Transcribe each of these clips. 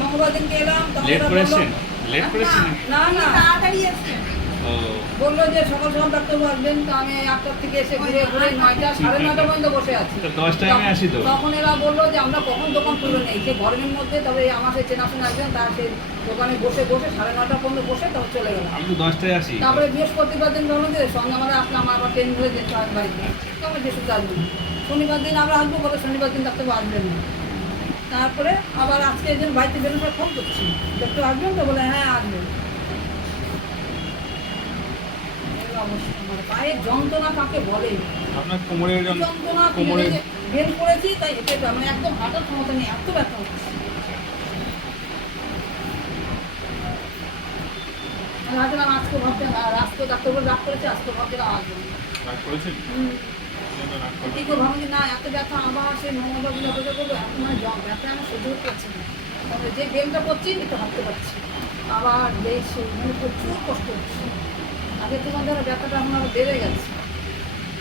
মঙ্গলবার দিনকে এলাম তখন লেট ওরা করেছেন? বললো- লেট করেছেন? না না তাড়াতাড়ি আসছেন। ও বললো যে সকাল সকাল ডাক্তারবাবু আসবেন, তো আমি 8টার থেকে এসে ঘুরে ঘুরে 9টা 9:30 পর্যন্ত বসে আছি। তো 10টায় আমি আসি তো। তখন এরা বললো যে আমরা কখন দোকান খুলবো নেই, সে গরমের মধ্যে, তবে আমার সেই চেনাশোনা একজন, তার সেই দোকানে বসে বসে 9:30 পর্যন্ত বসে তখন চলে গেলাম। আমি তো 10টায় আসি। তারপরে বৃহস্পতিবার দিন ভাবলাম যে সঙ্গে আমরা আসলাম, আবার ট্রেন ধরে যেতে হয় বাড়িতে, তো আমরা বৃহস্পতিবার আসবো না। শনিবার দিন আমরা আসবো, বলে শনিবার দিন ডাক্তারবাবু আসবেন না। তারপরে আবার আজকে একজন বাড়িতে বেরোনোর ফোন করছি, ডাক্তার আসবেন তো, বলে হ্যাঁ আসবেন। এই অবস্থা, মানে পায়ের যন্ত্রণা কাকে বলে, আপনার কোমরের যন্ত্রণা কোমরের বের করেছি, তাই হেঁটে মানে একদম হাঁটার ক্ষমতা নেই, এত ব্যথা হচ্ছে। আমি ভাবছিলাম আজকে ভাবতে, আর আজকে ডাক্তারবাবু রাগ করেছে, আজকে ভাবছিলাম আসবেন। রাগ করেছেন? রাগ করবেন কি করে ভাবলাম যে না এত ব্যথা, আবার সেই মঙ্গলবার দিন অপেক্ষা করবো, এখন মানে ব্যথা আমি সহ্য করতে পারছি না। তবে যে গেমটা করছি একটু হাঁটতে পারছি, আবার বেশ মানে প্রচুর কষ্ট হচ্ছে। আগের থেকে ধরো ব্যথাটা এখন আরো বেড়ে গেছে,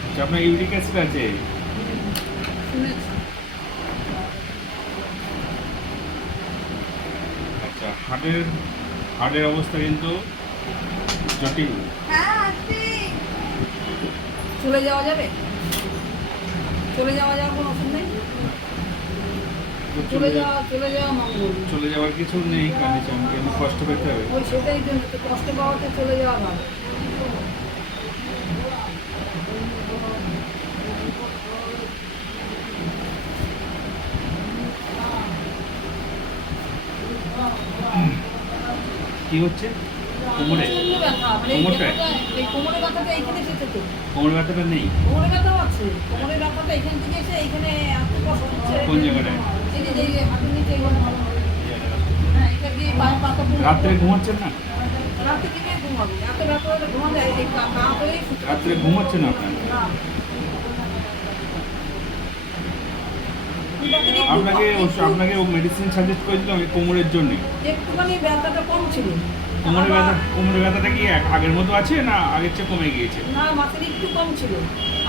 আচ্ছা, আপনার ইউরিক অ্যাসিড আছে? শুনেছি। আচ্ছা, হার্টের অবস্থা কিন্তু জটিল। হ্যাঁ আসছি। চলে যাওয়া যাবে, চলে যাওয়ার কোনো ওষুধ নেই, তো চলে যাওয়া মঙ্গল। চলে যাওয়ার কিছু নেই, কন্ডিশন কিন্তু কষ্ট পেতে হবে। ওই সেটাই জন্য তো কষ্ট পাওয়াতে চলে যাওয়া ভালো। কি হচ্ছে কোমরে? প্রচণ্ড ব্যথা, মানে এই কোমরটায়? ব্যথাটা- এই কোমরে ব্যথাটা এইখানে এসেছে তো, কোমরের ব্যথাটা নেই? কোমরে ব্যথাও আছে, কোমরে ব্যথাটা এখান থেকে এসে এইখানে এত কষ্ট হচ্ছে। কোন জায়গাটায়? এই যে এই হাঁটুর নিচে এইখানে ভালো হবে। হ্যাঁ, এটা দিয়ে পায়ে পাতা পুরো- রাত্রে ঘুমাচ্ছেন না? রাত্রে কি করে ঘুমাবো? এত ব্যথা হলে ঘুমা যায়, এই পা করেই শুতে হবে। রাত্রে ঘুমাচ্ছেন না আপনার? না। ডাক্তার একটু আপনাকে মেডিসিন সাজেস্ট করেছিলাম এই কোমরের জন্য। একটুখানি ব্যথাটা কম ছিল, কোমরের ব্যথাটা কি আগের মতো আছে না আগের চেয়ে কমে গিয়েছে? না মাসের একটু কম ছিল,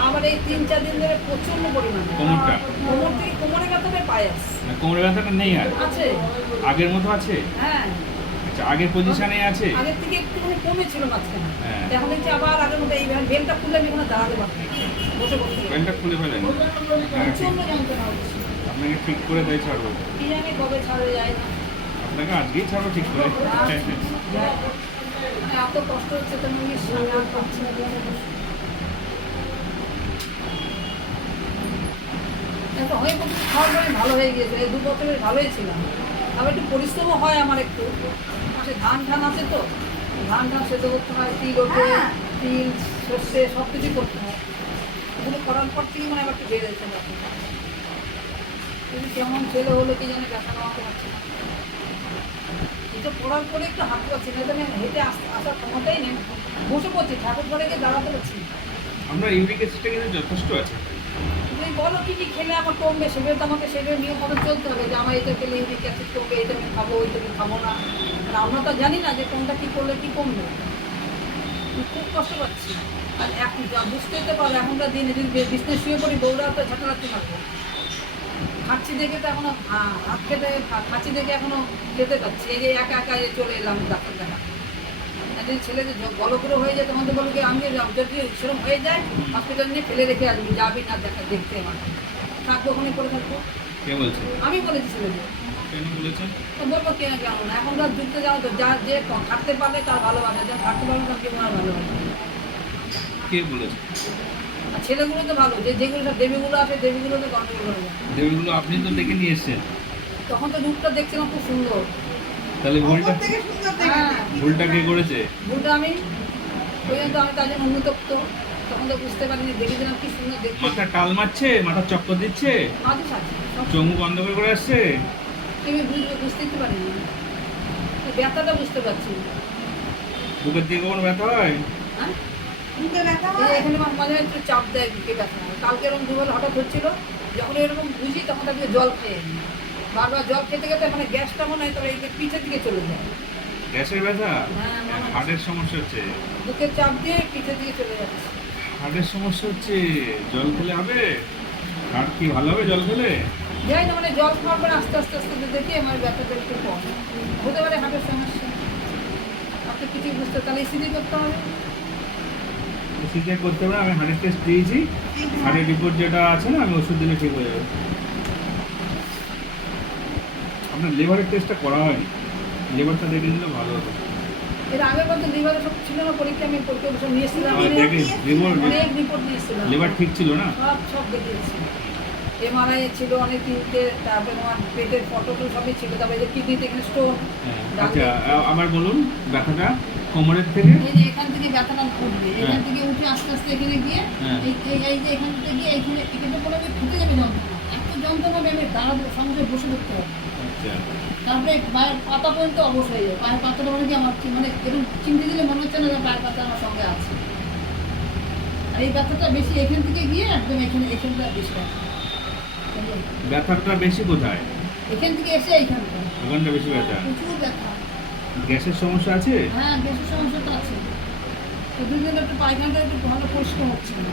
আবার এই 3-4 দিন ধরে প্রচন্ড পরিমাণে কোমরটা? কোমর থেকে কোমরে ব্যথাটা পায়ে আসছে। না, কোমরের ব্যথাটা নেই আর? আছে, আগের মতো আছে? হ্যাঁ, আচ্ছা, আগের পজিশনে আছে? আগের থেকে একটুখানি কমেছিল মাঝখানে, হ্যাঁ। এখন দেখছি আবার আগের মতো এই বেলটা খুললে আমি এখানে দাঁড়াতে পারছি না, বসে বসে প্যান্টটা খুলে ফেলেন। প্রচন্ড যন্ত্রণা হচ্ছে। আপনাকে ঠিক করে দেয় ছাড়বো। কি জানি কবে ছাড়ে যায় না, আপনাকে আজকেই ছাড়বো ঠিক করে। যায়। মানে এত কষ্ট হচ্ছে তো আমি আর পাচ্ছি না। এখন হয়ে পড়ছে, খাওয়ার পরে ভালো হয়ে গিয়েছে, এই 2 বছরের ভালোই ছিলাম। আবার একটু পরিশ্রমও হয় আমার একটু, পাশে ধান আছে তো, ধান সেদ্ধ করতে হয়, তিল ওঠে, তিল সর্ষে সব কিছুই করতে হয়। ওগুলো করার পর থেকে মানে আবার একটু বেড়েছে ব্যথাটা। কিন্তু কেমন ছেলে হলো কি জানি, ব্যথা নামাতে পারছি না। এটা পড়ার পরে একটু হাঁটতে পারছি না, তো আমি হেঁটে আসার ক্ষমতাই নেই, বসে পড়ছি, ঠাকুর ঘরে গিয়ে দাঁড়াতে পারছি না। আপনার ইউরিক অ্যাসিডটা কিন্তু যথেষ্ট আছে। তুমি বলো কি কি খেলে আমার কমবে, সেগুলো তো আমাকে সেগুলো নিয়ম মতো চলতে হবে, যে আমার এটা খেলে ইউরিক অ্যাসিড কমবে, এটা আমি খাবো, ওইটা আমি খাবো না। আর আমরা তো জানি না যে কোনটা কী করলে কী কমবে। আমি খুব কষ্ট পাচ্ছি, আর এখন যা বুঝতেই তো পারো এখনকার দিনে যদি বিছনায় শুয়ে পড়ি, বউরা তো ঝাঁটালাতে পারবো। খাচ্ছি দেখে তো এখনো হাত খেতে, খাচ্ছি দেখে এখনো খেতে পাচ্ছি, এই যে একা একা চলে এলাম ডাক্তার দেখা। যদি ছেলে যে বলগুলো হয়ে যায় তখন তো বলবো কি আমি যদি সেরকম হয়ে যায় হসপিটাল নিয়ে ফেলে রেখে আসবি, যাবি না দেখা দেখতে, আমার থাকবো ওখানে করে থাকবো। কে বলছে? আমি বলেছি ছেলেদের, কেন বলেছেন? তো বলবো কে কেমন এখনকার যুগতে যাও তো, যা যে থাকতে পারলে তার ভালোবাসে, যা থাকতে পারলে তার কেমন আর ভালোবাসে। কে বলেছে? আর ছেলেগুলো তো ভালো, যেগুলো সব দেবীগুলো আছে, দেবীগুলো তো গন্ডগোল হয়ে যায়। দেবীগুলো আপনি তো ডেকে নিয়ে এসছেন। তখন তো রূপটা দেখছিলাম খুব সুন্দর। তাহলে ভুলটা ওপর থেকে সুন্দর দেখে হ্যাঁ। দেখি। ভুলটা কে করেছে? ভুলটা আমি পর্যন্ত আমি তার জন্য অনুতপ্ত, তখন তো বুঝতে পারিনি, দেখেছিলাম কি সুন্দর দেখতে। মাথা টাল মারছে, মাথা চক্কর দিচ্ছে, মাঝে সাথে চোখ মুখ বন্ধ করে আসছে। তুমি বুঝতে পারিনি, এই ব্যথাটা বুঝতে পারছি না। বুকের দিকে কোনো ব্যথা হয়? হ্যাঁ, বুকে ব্যথা এই যে হয়? এখানে মাঝে মাঝে একটু চাপ দেয়, বুকে ব্যথা হয়। কালকে এরকম দুবেলা হঠাৎ হচ্ছিল, যখন এরকম বুঝি তখন তাকে জল খেয়ে নিই। বারবার জল খেতে খেতে মানে গ্যাসটা মনে হয় তবে এই যে পিঠের দিকে চলে যায়। গ্যাসের ব্যথা? হ্যাঁ, মনে হচ্ছে। হার্টের সমস্যা হচ্ছে। বুকের চাপ দিয়ে পিঠের দিকে চলে যাচ্ছে। হার্টের সমস্যা হচ্ছে, জল খেলে হবে? হার্ট কি ভালো হবে জল খেলে? যাই না মানে জল খাওয়ার পরে আস্তে আস্তে আস্তে দেখি আমার ব্যথাটা একটু কম হতে পারে হার্টের সমস্যা আপনি কিছু বুঝতে তাহলে ইসিজি করতে হবে সিটি করতে হবে আমি হার্টের টেস্ট দিয়েছি হার্টের রিপোর্ট যেটা আছে না আমি ওষুধ দিলে ঠিক হয়ে যাবে আপনার লিভারের টেস্টটা করা হয়নি লিভারটা দেখে নিলে ভালো হতো এর আগে বলতে লিভারে সব ছিল না পরীক্ষা আমি পরীক্ষা সব নিয়েছিলাম দেখি রিপোর্ট অনেক রিপোর্ট নিয়েছিলাম লিভার ঠিক ছিল না সব দেখিয়েছি এমআরআই ছিল অনেক তিনটে তারপরে আমার পেটের ফটো সবই ছিল তারপরে যে কিডনিতে এখানে স্টোন আচ্ছা আবার বলুন ব্যথাটা কোমরের থেকে এই যে এখান থেকে ব্যথাটা উঠবে এখান থেকে উঠে আস্তে আস্তে এখানে গিয়ে হ্যাঁ। এই যে এখান থেকে গিয়ে এখানে পরে আমি ফুটে যাবে যন্ত্রণা এত যন্ত্রণা হবে আমি দাঁড়াবো সঙ্গে বসে করতে হবে আচ্ছা তারপরে পায়ের পাতা পর্যন্ত অবশ হয়ে যায় পায়ের পাতাটা মানে কি আমার মানে এরকম চিমটে দিলে মনে হচ্ছে না যে পায়ের পাতা আমার সঙ্গে আছে আর এই ব্যথাটা বেশি এখান থেকে গিয়ে একদম এখানটা বেশি ব্যথাটা বেশি কোথায় এখান থেকে এসে এইখানটা ওখানটা বেশি ব্যথা প্রচুর ব্যথা গ্যাসের সমস্যা আছে হ্যাঁ গ্যাসের সমস্যা তো আছে তো দুই দিন একটু পায়খানাটা একটু ভালো পরিষ্কার হচ্ছে না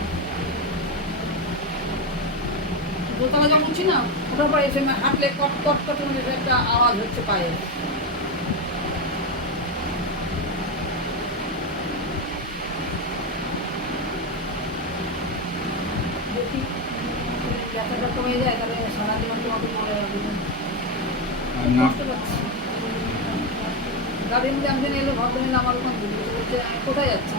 দোতলা যখন উঠছি না ওটার পরে এসে হাঁটলে কট কট কট মানে একটা আওয়াজ হচ্ছে পায়ে দেখি ব্যথাটা কমে যায় তাহলে সারাদিন তোমাকে মনে রাখবে আর না কষ্ট পাচ্ছি গাড়ির মধ্যে একজন এলো ভদ্রমিল আমার ওখান বলছে আমি কোথায় যাচ্ছি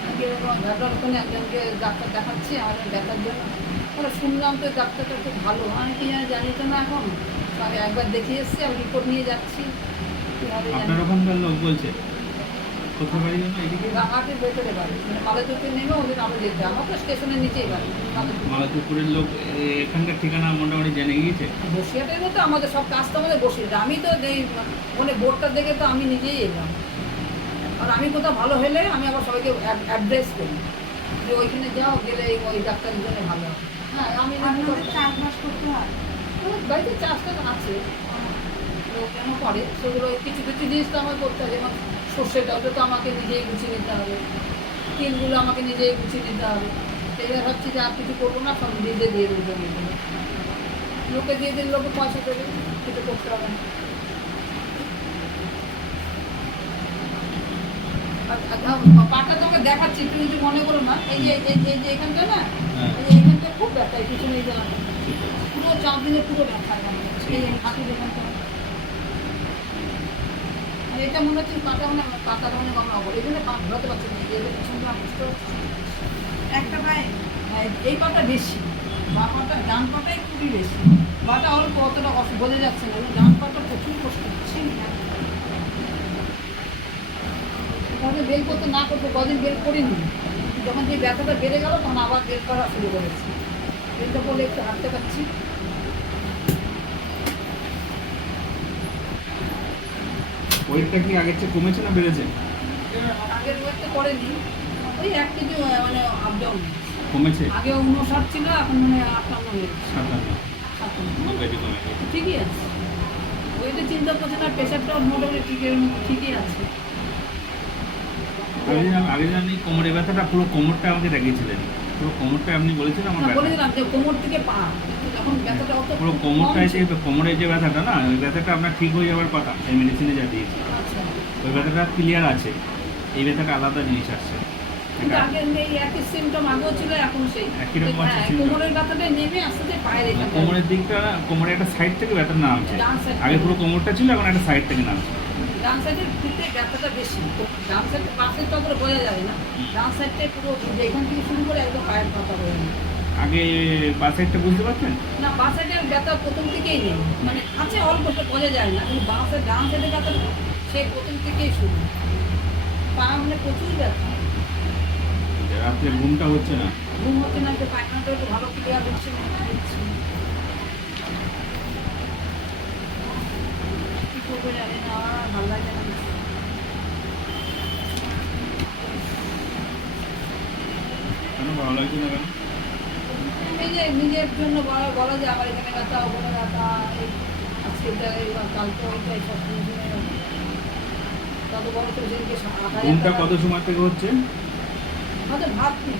আমি এরকম ঘাটার ওখানে একজনকে ডাক্তার দেখাচ্ছি আমার দেখার জন্য ওরা শুনলাম তো ডাক্তারটা খুব ভালো আমি কি জানি তো না এখন তো আমি একবার দেখিয়ে এসেছি আমি রিপোর্ট নিয়ে যাচ্ছি কীভাবে জানি আপনার ওখানকার লোক বলছে কোথায় বাড়ি জানো এদিকে রাঙাটির ভেতরে বাড়ি মানে মালাচুরতে নেমে ওদের আবার যেতে আমার তো স্টেশনের নিচেই বাড়ি মালাতুপুরের লোক এখানকার ঠিকানা মোটামুটি জেনে গিয়েছে বসিয়াটাই মতো আমাদের সব কাজ তো আমাদের বসিয়ে আমি তো এই মানে বোর্ডটা দেখে তো আমি নিজেই এলাম আর আমি কোথাও ভালো হলে আমি আবার সবাইকে অ্যাড্রেস করি যে ওইখানে যাও গেলে ওই ডাক্তারের জন্য ভালো হবে হ্যাঁ আমি আপনাদের চাষবাস করতে হয় বাড়িতে চাষটা আছে লোক কেন করে সেগুলো কিছু কিছু জিনিস তো আমার করতে হয় যেমন সর্ষেটা ওটা তো আমাকে নিজেই গুছিয়ে নিতে হবে তিলগুলো আমাকে নিজেই গুছিয়ে নিতে হবে এবার ভাবছি যে আর কিছু করবো না সব নিজে দিয়ে দেবো জমিগুলো লোকে দিয়ে দিলে লোকে পয়সা দেবে কিছু করতে হবে না পাটা তোমাকে দেখাচ্ছি তুমি যদি মনে করো না এই যে এখানটা না হ্যাঁ। এই এখানটা খুব ব্যথা এই পিছনে এই জায়গাটা পুরো 4 দিনে পুরো ব্যথা এই হাঁটুর এখানটা আর এটা মনে হচ্ছে পাটা মানে কম নগর এই জন্য পা ঘোরাতে পারছি না এই পিছনটা বুঝতে পারছি একটা পায়ে এই পাটা বেশি বা পাটা ডান পাটাই খুবই বেশি পাটা অল্প অতটা বোঝা যাচ্ছে না ডান পাটা প্রচুর কষ্ট হচ্ছে তাহলে বেল করতে না করতে কদিন বেল করিনি যখন যে ব্যথাটা বেড়ে গেল তখন আবার বেল করা শুরু করেছি বেলটা করলে একটু হাঁটতে পারছি ওয়েটটা কি আগের চেয়ে কমেছে না বেড়েছে আগের ওয়েটটা করেনি ওই 1 কেজি মানে আপ ডাউন কমেছে আগে 59 ছিল এখন মানে 58 হয়ে গেছে 57 কেজি কমে গেছে ঠিকই আছে ওইটা চিন্তা করছে না প্রেশারটাও মোটামুটি ঠিকই আছে আগে জানি কোমরে ব্যথাটা পুরো কোমরটা আমাকে দেখিয়েছিলেন পুরো কোমরটা আপনি বলেছিলেন আমার ব্যথা বলেছিলাম যে কোমর থেকে পা যখন ব্যথাটা অত পুরো কোমরটায় যে কোমরের যে ব্যথাটা না ওই ব্যথাটা আপনার ঠিক হয়ে যাওয়ার কথা এই মেডিসিনে যা দিয়েছি আচ্ছা ওই ব্যথাটা ক্লিয়ার আছে এই ব্যথাটা আলাদা জিনিস আসছে কিন্তু আগে এই একই সিমটম আগেও ছিল এখন সেই একই রকম আছে symptom। কোমরের ব্যথাটা নেমে আস্তে আস্তে পায়ের এখানে কোমরের দিকটা কোমরের একটা সাইড থেকে ব্যথাটা নামছে ডান side আগে পুরো কোমরটা ছিল এখন একটা সাইড থেকে নামছে ডান সাইডের দিকে ব্যথাটা বেশি ডান সাইডের পাশের তো অতটা বোঝা যাবে না ডান সাইডটাই পুরো যেখান থেকে শুরু করে একদম পায়ের পাতা হয়ে যায় আগে বা সাইডটা বুঝতে পারছেন না বাঁ সাইডের ব্যথা প্রথম থেকেই নেই মানে আছে অল্প সে বোঝা যায় না কিন্তু বাঁ সাইড ডান সাইডের ব্যথা সেই প্রথম থেকেই শুরু পা মানে প্রচুর ব্যথা রাত্রে ঘুমটা হচ্ছে না ঘুম হচ্ছে না যে পায়খানাটা একটু ভালো ক্লিয়ার হচ্ছে না কি করবো জানি না ভালো লাগে না কেন ভালো লাগছে না কেন এই যে নিজের জন্য বলা যায় আমার এখানে ব্যথা ওখানে ব্যথা এই আজকে এটা এবার কালকে ওইটা এইসব তত বড় করে সেদিকে ঘুমটা কত সময় থেকে হচ্ছে হয়তো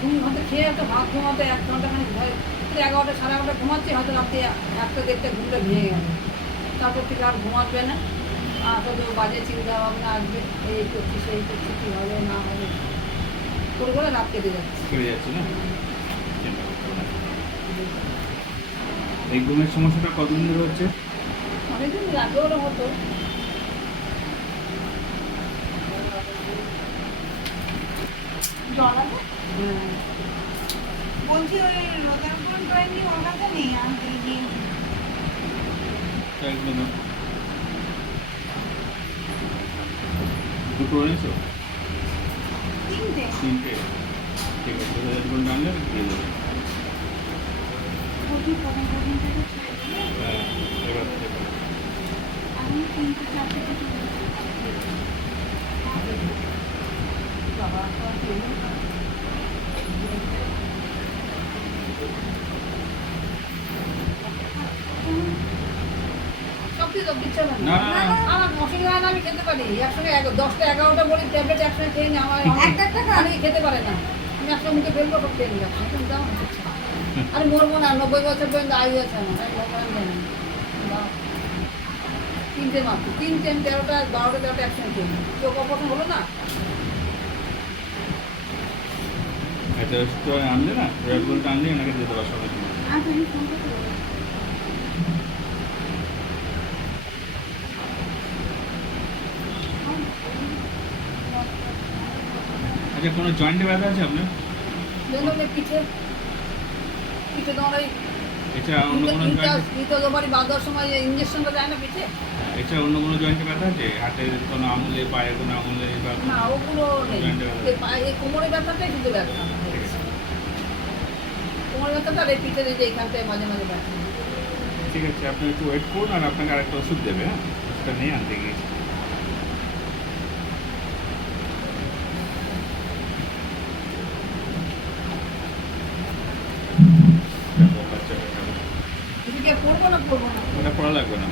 ঘুম হয়তো খেয়ে একটা ভাত ঘুমাতে 1 ঘন্টা খানিক ভয় রাত্রে 11টা 11:30 ঘুমাচ্ছি, হয়তো রাত্রে 1টা 1:30 ঘুমটা ভেঙে গেল। তারপর থেকে আর ঘুমাবে না, শুধু বাজে চিন্তা ভাবনা আসবে, এই করছি সেই করছি, কী হবে না হবে করে করে রাত কেটে যাচ্ছে। কেটে যাচ্ছে না? চিন্তা করতে হবে না। এই ঘুমের সমস্যাটা কতদিন ধরে হচ্ছে? অনেকদিন আগেও ওরকম হতো। জল আছে? হ্যাঁ। বলছি ওই রোদের উপর ড্রয়িং ওর কাছে নেই, আনতে গিয়ে একদম না। দুটো এনেছো? 3টে। 3টে? ঠিক আছে, 2000 ঘন্টা আনলে দিয়ে দেবো। প্রতি প্রথম থেকে ছেড়ে দিলে হ্যাঁ, এবার এবার। আমি 3টে 4টে থেকে বাবা, আর কি হলো? সত্যি তো দিচ্ছে না। না, না, না। আমার অসুবিধা হয় না, আমি খেতে পারি একসঙ্গে 10টা 11টা বলি ট্যাবলেট একসঙ্গে খেয়ে নিই, আমার একটা খান। অনেকে খেতে পারে না। আমি একসঙ্গে মুখে ফেলবো, সব খেয়ে নিই একসঙ্গে, কিন্তু আমার হচ্ছে না। আমি মরবো না, 90 বছর পর্যন্ত আয়ু আছে আমার, আমি মরবো না, জানি না। বাহ। 3টে মাত্র, 3টে 13টা 12টা 13টা একসঙ্গে খেয়ে নিই। চোখ অপারেশন হলো না? একটা ওষুধ আনলে না, 2000 ঘন্টা আনলে ওনাকে দিয়ে দেওয়ার সঙ্গে সঙ্গে। আচ্ছা, আমি ফোন করতে বলবো। আচ্ছা, কোনো জয়েন্টে ব্যথা আছে আপনার? যেমন এই পিঠে তোমার ওই এছাড়া অন্য কোনো জয়েন্টে? দ্বিতীয়বারই বাঁধার সময় যে ইঞ্জেকশনটা দেয় না পিঠে, এছাড়া অন্য কোনো জয়েন্টে ব্যথা আছে? হাতের কোনো আঙুলে, পায়ের কোনো আঙুলে বা না ওগুলো নেই। জয়েন্টে ব্যথা? এই এই কোমরের ব্যথাটাই শুধু ব্যথা। ঠিক আছে, কোমরের ব্যথাটা আর এই পিঠের এই যে এইখানটায় মাঝে মাঝে ব্যথা। ঠিক আছে, আপনি একটু ওয়েট করুন, আর আপনাকে আরেকটা ওষুধ দেবে। হ্যাঁ, ওষুধটা নিয়ে আনতে গিয়েছি। এদিকে পড়বো না? ওটা পড়া লাগবে না।